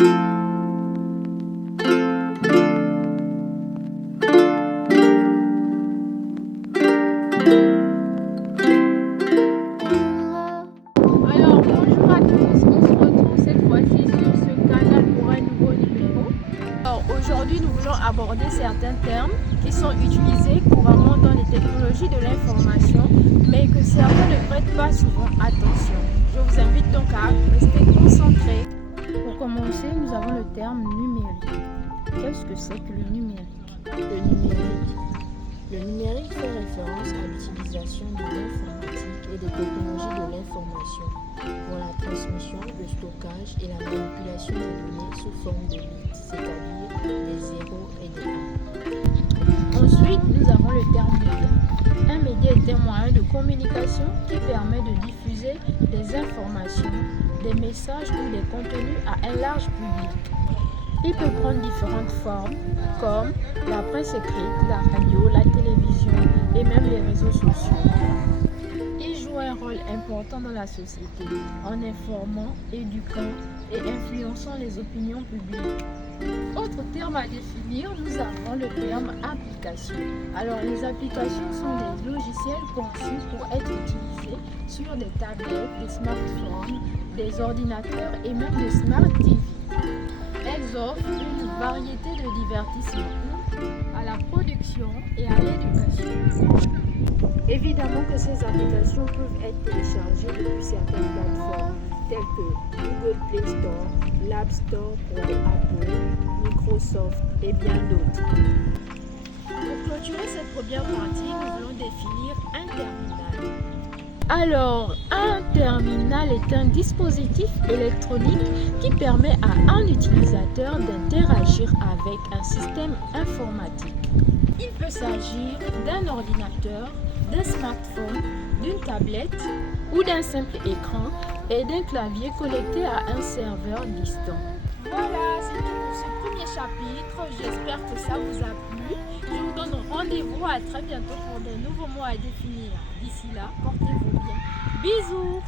Alors bonjour à tous, on se retrouve cette fois-ci sur ce canal pour un nouveau numéro. Alors aujourd'hui nous voulons aborder certains termes qui sont utilisés couramment dans les technologies de l'information, mais que certains ne prêtent pas souvent attention. Je vous invite donc à rester concentrés. Pour commencer, nous avons le terme numérique. Qu'est-ce que c'est que le numérique? Le numérique fait référence à l'utilisation de l'informatique et des technologies de l'information pour la transmission, le stockage et la manipulation des données sous forme de bits, c'est-à-dire des 0 et des 1. Ensuite, nous avons le terme média. Un média est un moyen de communication qui permet de diffuser des informations, des messages ou des contenus à un large public. Il peut prendre différentes formes comme la presse écrite, la radio, la télévision et même les réseaux sociaux. Il joue un rôle important dans la société en informant, éduquant et influençant les opinions publiques. Autre terme à définir, nous avons le terme application. Alors les applications sont des logiciels conçus pour être utilisés sur des tablettes, des smartphones, des ordinateurs et même des smart TV. Elles offrent une variété de divertissements à la production et à l'éducation. Évidemment que ces applications peuvent être téléchargées depuis certaines plateformes telles que Google Play Store, l'App Store pour les Apple, Microsoft et bien d'autres. Pour clôturer cette première partie, nous voulons définir un terminal. Alors, un terminal est un dispositif électronique qui permet à un utilisateur d'interagir avec un système informatique. Il peut s'agir d'un ordinateur, d'un smartphone, d'une tablette ou d'un simple écran et d'un clavier connecté à un serveur distant. Voilà, c'est tout pour ce premier chapitre. J'espère que ça vous a plu. Je vous donne rendez-vous à très bientôt pour de nouveaux mots à définir. D'ici là, portez-vous bien. Bisous!